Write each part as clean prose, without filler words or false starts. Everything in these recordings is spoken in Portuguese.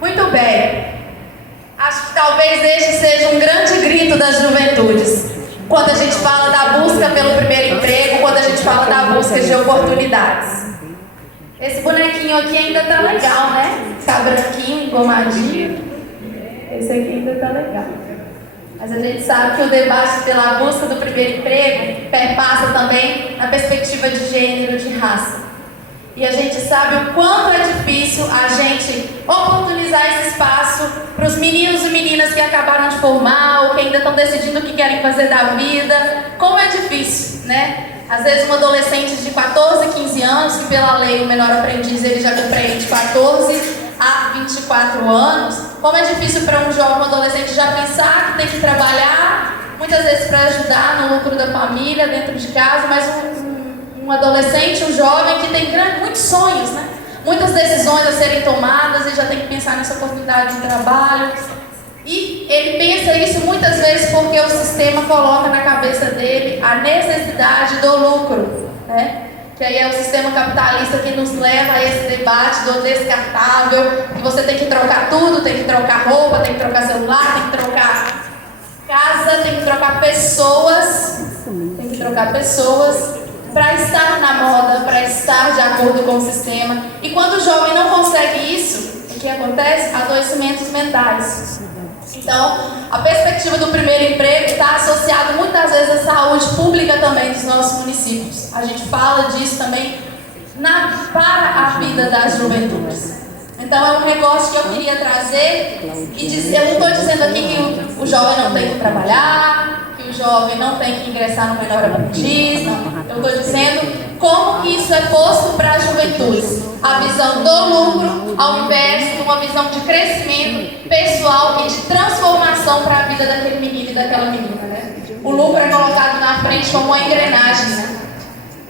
Muito bem. Acho que talvez este seja um grande grito das juventudes. Quando a gente fala da busca pelo primeiro emprego, quando a gente fala da busca de oportunidades. Esse bonequinho aqui ainda tá legal, né? Tá branquinho, engomadinho. Esse aqui ainda tá legal. Mas a gente sabe que o debate pela busca do primeiro emprego perpassa também na perspectiva de gênero, de raça. E a gente sabe o quanto é difícil a gente oportunizar esse espaço para os meninos e meninas que acabaram de formar ou que ainda estão decidindo o que querem fazer da vida. Como é difícil, né? Às vezes um adolescente de 14, 15 anos, que pela lei o menor aprendiz ele já compreende 14 a 24 anos, como é difícil para um jovem, um adolescente já pensar que tem que trabalhar, muitas vezes para ajudar no lucro da família, dentro de casa, mas um adolescente, um jovem que tem muitos sonhos, né? Muitas decisões a serem tomadas e já tem que pensar nessa oportunidade de trabalho. E ele pensa isso muitas vezes porque o sistema coloca na cabeça dele a necessidade do lucro, né? Que aí é o sistema capitalista que nos leva a esse debate do descartável, que você tem que trocar tudo, tem que trocar roupa, tem que trocar celular, tem que trocar casa, tem que trocar pessoas, para estar na moda, para estar de acordo com o sistema. E quando o jovem não consegue isso, o que acontece? Adoecimentos mentais. Então, a perspectiva do primeiro emprego está associada muitas vezes à saúde pública também dos nossos municípios. A gente fala disso também para a vida das juventudes. Então, é um negócio que eu queria trazer e dizer, eu não estou dizendo aqui que o jovem não tem que trabalhar, que o jovem não tem que ingressar no menor aprendiz, não. Eu estou dizendo como que isso é posto para a juventude. A visão do lucro, ao invés de uma visão de crescimento pessoal e de transformação para a vida daquele menino e daquela menina, né? O lucro é colocado na frente como uma engrenagem, né?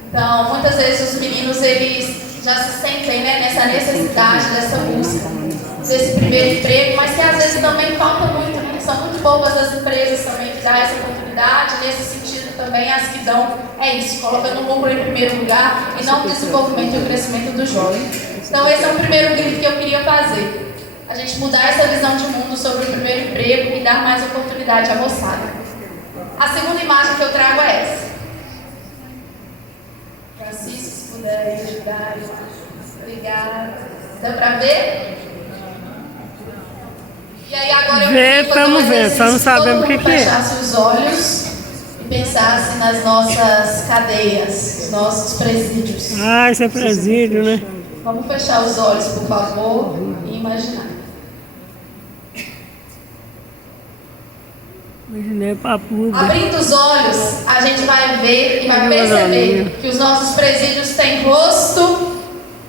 Então, muitas vezes os meninos, eles já se sentem, né, nessa necessidade, dessa busca, desse primeiro emprego, mas que às vezes também falta muito, né? São muito poucas as empresas também que dão essa oportunidade, nesse sentido também as que dão, é isso, colocando o lucro em primeiro lugar e não o desenvolvimento e o crescimento do jovem. Então esse é o primeiro grito que eu queria fazer, a gente mudar essa visão de mundo sobre o primeiro emprego e dar mais oportunidade à moçada. A segunda imagem que eu trago é essa. Francisco, se puder ajudar, obrigada. Deu para ver? E aí agora eu estamos vendo, só não sabemos o que é. Fechasse os olhos e pensasse nas nossas cadeias, os nossos presídios. Ah, isso é presídio, né? Vamos fechar os olhos, por favor, e imaginar. Imaginei papudo. Abrindo os olhos, a gente vai ver e vai perceber que os nossos presídios têm rosto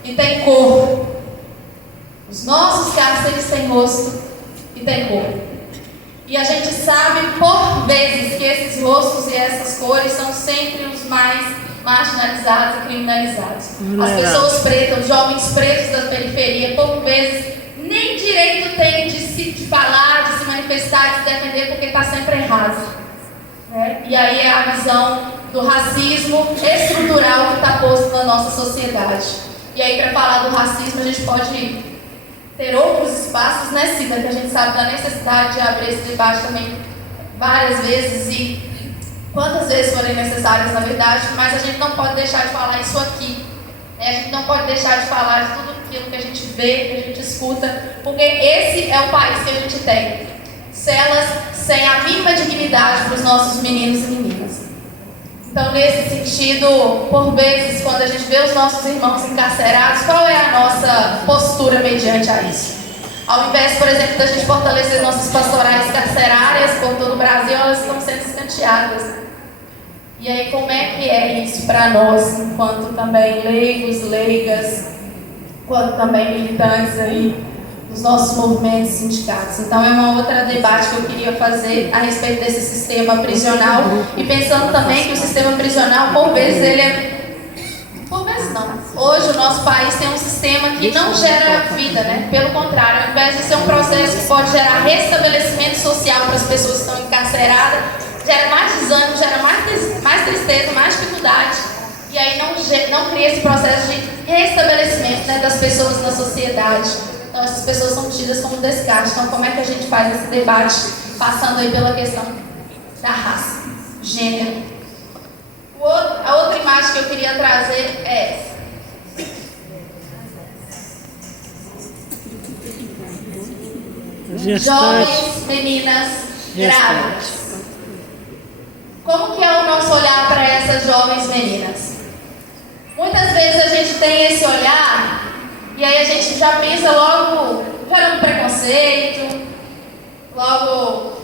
e têm cor. Os nossos cárceres têm rosto e têm cor. E a gente sabe, por vezes, que esses rostos e essas cores são sempre os mais marginalizados e criminalizados. As pessoas pretas, os jovens pretos da periferia, por vezes, nem direito tem de falar, de se manifestar, de se defender, porque está sempre errado, né? E aí é a visão do racismo estrutural que está posto na nossa sociedade. E aí, para falar do racismo, a gente pode ter outros espaços, né, Cida? Que a gente sabe da necessidade de abrir esse debate também várias vezes e quantas vezes forem necessárias, na verdade, mas a gente não pode deixar de falar isso aqui. A gente não pode deixar de falar de tudo aquilo que a gente vê, que a gente escuta, porque esse é o país que a gente tem. Celas sem a mínima dignidade para os nossos meninos e meninas. Então, nesse sentido, por vezes, quando a gente vê os nossos irmãos encarcerados, qual é a nossa postura mediante a isso? Ao invés, por exemplo, da gente fortalecer nossas pastorais carcerárias por todo o Brasil, elas estão sendo escanteadas. E aí, como é que é isso para nós, enquanto também leigos, leigas, enquanto também militantes aí dos nossos movimentos sindicais? Então, é uma outra debate que eu queria fazer a respeito desse sistema prisional e pensando também que o sistema prisional, por vezes, ele é... Por vezes não. Hoje, o nosso país tem um sistema que não gera vida, né? Pelo contrário, ao invés de ser um processo que pode gerar restabelecimento social para as pessoas que estão encarceradas, gera mais desânimo, gera mais tristeza, mais dificuldade. e aí não cria esse processo de restabelecimento, né, das pessoas na sociedade. Então essas pessoas são tidas como descarte. Então como é que a gente faz esse debate, passando aí pela questão da raça, gênero? A outra imagem que eu queria trazer é essa. Jovens meninas grávidas. Como que é o nosso olhar para essas jovens meninas? Muitas vezes a gente tem esse olhar e aí a gente já pensa logo gerando preconceito, logo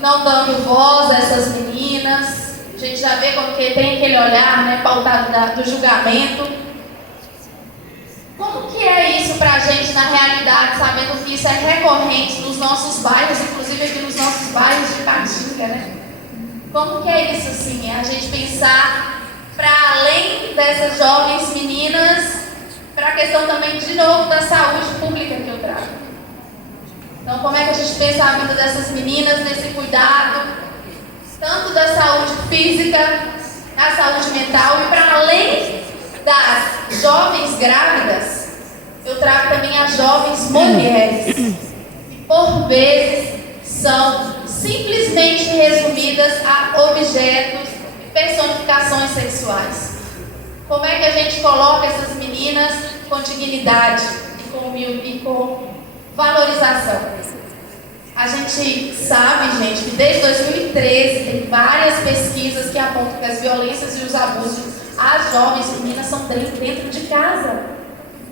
não dando voz a essas meninas. A gente já vê como que tem aquele olhar, né, pautado do julgamento. Como que é isso pra gente na realidade, sabendo que isso é recorrente nos nossos bairros, inclusive aqui nos nossos bairros de Patinga, né? Como que é isso, assim, a gente pensar para além dessas jovens meninas, para a questão também, de novo, da saúde pública que eu trago. Então, como é que a gente pensa a vida dessas meninas nesse cuidado, tanto da saúde física, da saúde mental, e para além das jovens grávidas, eu trago também as jovens mulheres, que por vezes são simplesmente resumidas a objetos e personificações sexuais. Como é que a gente coloca essas meninas com dignidade e com valorização? A gente sabe, gente, que desde 2013 tem várias pesquisas que apontam que as violências e os abusos às jovens meninas são dentro de casa.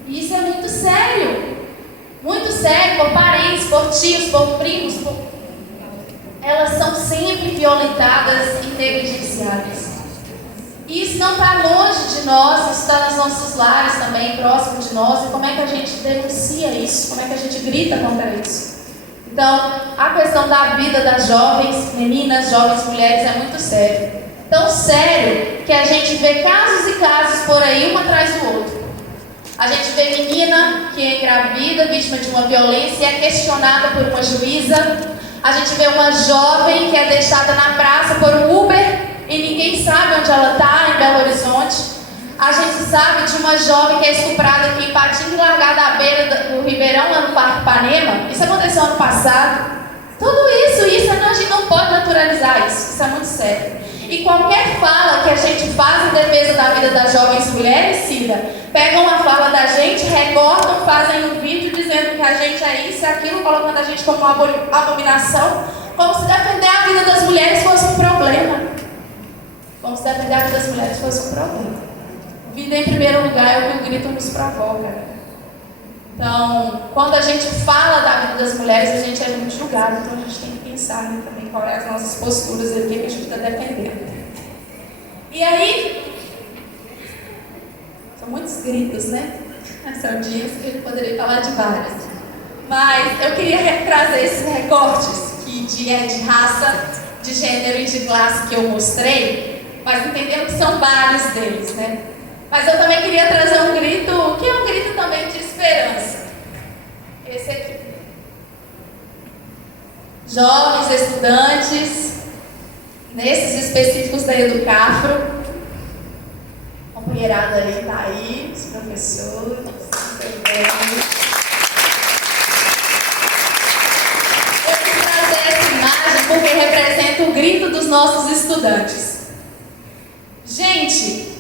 E isso é muito sério. Muito sério, por parentes, por tios, por primos, elas são sempre violentadas e negligenciadas. E isso não está longe de nós, isso está nos nossos lares também, próximo de nós. E como é que a gente denuncia isso? Como é que a gente grita contra isso? Então, a questão da vida das jovens meninas, jovens mulheres é muito sério. Tão sério que a gente vê casos e casos por aí, um atrás do outro. A gente vê menina que é engravida, vítima de uma violência e é questionada por uma juíza. A gente vê uma jovem que é deixada na praça por um Uber e ninguém sabe onde ela está, em Belo Horizonte. A gente sabe de uma jovem que é estuprada aqui em Patinga e largada à beira do Ribeirão, lá no Parque Ipanema. Isso aconteceu ano passado. Tudo isso a gente não pode naturalizar isso é muito sério. E qualquer fala que a gente faz em defesa da vida das jovens mulheres, Cida, pegam uma fala da gente, recortam, fazem um vídeo dizendo que a gente é isso e aquilo, colocando a gente como uma abominação, como se defender a vida das mulheres fosse um problema. Como se defender a vida das mulheres fosse um problema. Vida em primeiro lugar é o que o grito nos provoca. Então, quando a gente fala da vida das mulheres, a gente é muito julgado. Então, a gente tem que pensar, né, também qual é as nossas posturas e o que a gente está defendendo. E aí, são muitos gritos, né? Essa audiência que eu poderia falar de várias. Mas eu queria trazer esses recortes de raça, de gênero e de classe que eu mostrei, mas entendendo que são vários deles, né? Mas eu também queria trazer um grito, que é um grito também de esperança. Esse aqui. Jovens estudantes, nesses específicos da Educafro, a companheirada ali está aí, os professores, eu quis trazer essa imagem porque representa o grito dos nossos estudantes. Gente,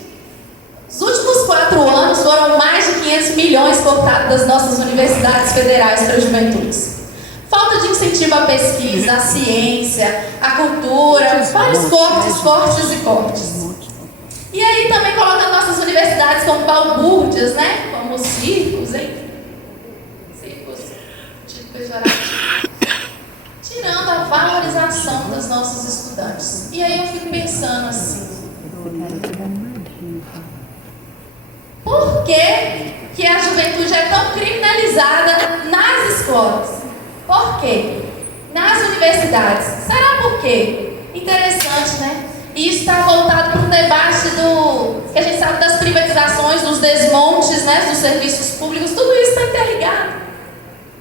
os últimos 4 anos foram mais de 500 milhões cortados das nossas universidades federais para a juventude. Falta de incentivo à pesquisa, à ciência, à cultura, vários cortes. E aí também colocando nossas universidades como balbúrdias, né? Como circos, hein? Circos, tipo pejorativo. Tirando a valorização dos nossos estudantes. E aí eu fico pensando assim, por que a juventude é tão criminalizada nas escolas? Por quê? Nas universidades. Será por quê? Interessante, né? E isso está voltado para um debate que a gente sabe das privatizações, dos desmontes, né, dos serviços públicos, tudo isso está interligado.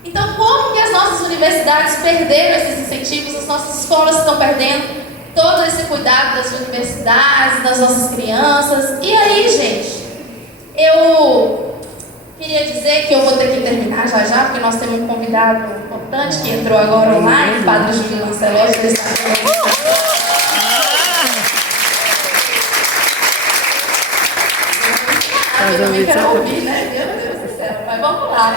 Então, como que as nossas universidades perderam esses incentivos, as nossas escolas estão perdendo? todo esse cuidado das universidades, das nossas crianças. E aí, gente, eu queria dizer que eu vou ter que terminar já, porque nós temos um convidado importante que entrou agora online, o Padre Júlio Lancelotti, eu também quero ouvir, né? Meu Deus do céu, mas vamos lá.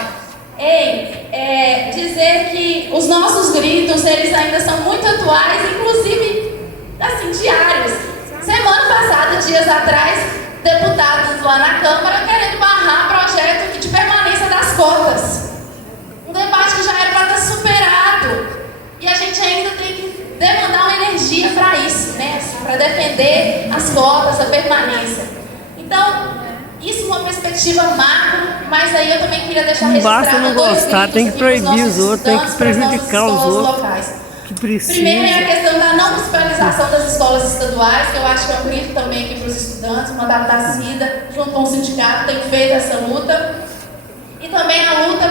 Dizer que os nossos gritos, eles ainda são muito atuais, inclusive, assim, diários. Semana passada, dias atrás, deputados lá na Câmara querendo barrar projeto de permanência das cotas. Um debate que já era para estar superado. E a gente ainda tem que demandar uma energia para isso, né? Assim, para defender as cotas, a permanência. Então, isso uma perspectiva macro, mas aí eu também queria deixar registrado basta não gostar, tem que proibir os outros, tem que prejudicar os outros locais. Que precisa. Primeiro é a questão da não municipalização das escolas estaduais, que eu acho que é um grito também aqui para os estudantes, o mandato da CIDA, junto com o sindicato, tem feito essa luta. E também a luta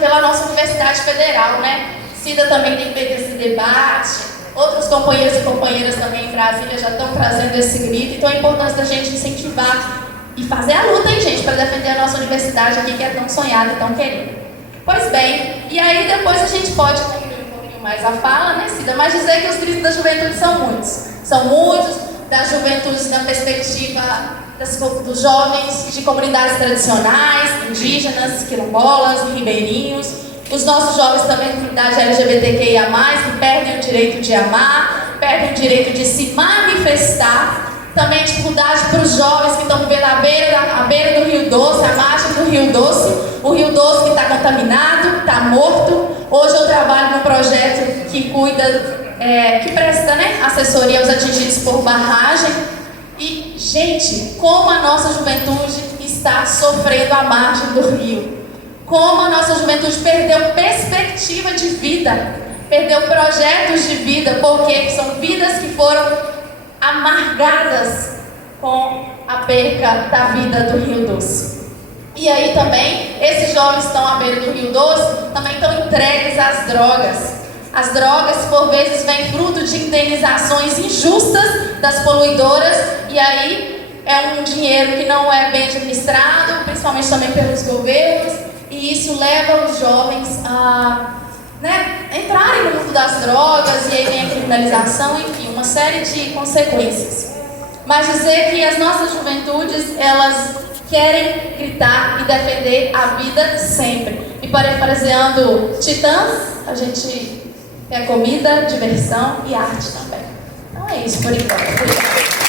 pela nossa Universidade Federal, né? CIDA também tem feito esse debate, outros companheiros e companheiras também em Brasília já estão trazendo esse grito, então é importante da gente incentivar e fazer a luta, hein, gente, para defender a nossa universidade aqui, que é tão sonhada e tão querida. Pois bem, e aí depois a gente pode concluir um pouquinho mais a fala, né, Cida? Mas dizer que os gritos da juventude são muitos. São muitos das juventudes na perspectiva dos jovens de comunidades tradicionais, indígenas, quilombolas, ribeirinhos. Os nossos jovens também da comunidade LGBTQIA+, que perdem o direito de amar, perdem o direito de se manifestar. Também dificuldade para os jovens que estão vivendo à beira do Rio Doce, à margem do Rio Doce. O Rio Doce que está contaminado, está morto. Hoje eu trabalho num projeto que cuida, que presta, né, assessoria aos atingidos por barragem. E, gente, como a nossa juventude está sofrendo à margem do rio. Como a nossa juventude perdeu perspectiva de vida, perdeu projetos de vida, porque são vidas que foram amargadas com a perca da vida do Rio Doce. E aí também, esses jovens que estão à beira do Rio Doce também estão entregues às drogas. As drogas, por vezes, vêm fruto de indenizações injustas das poluidoras, e aí é um dinheiro que não é bem administrado, principalmente também pelos governos, e isso leva os jovens a entrarem no mundo das drogas, e aí vem a criminalização, enfim, uma série de consequências. Mas dizer que as nossas juventudes, elas querem gritar e defender a vida sempre. E parafraseando Titãs, a gente quer comida, diversão e arte também. Então é isso por enquanto. Obrigada.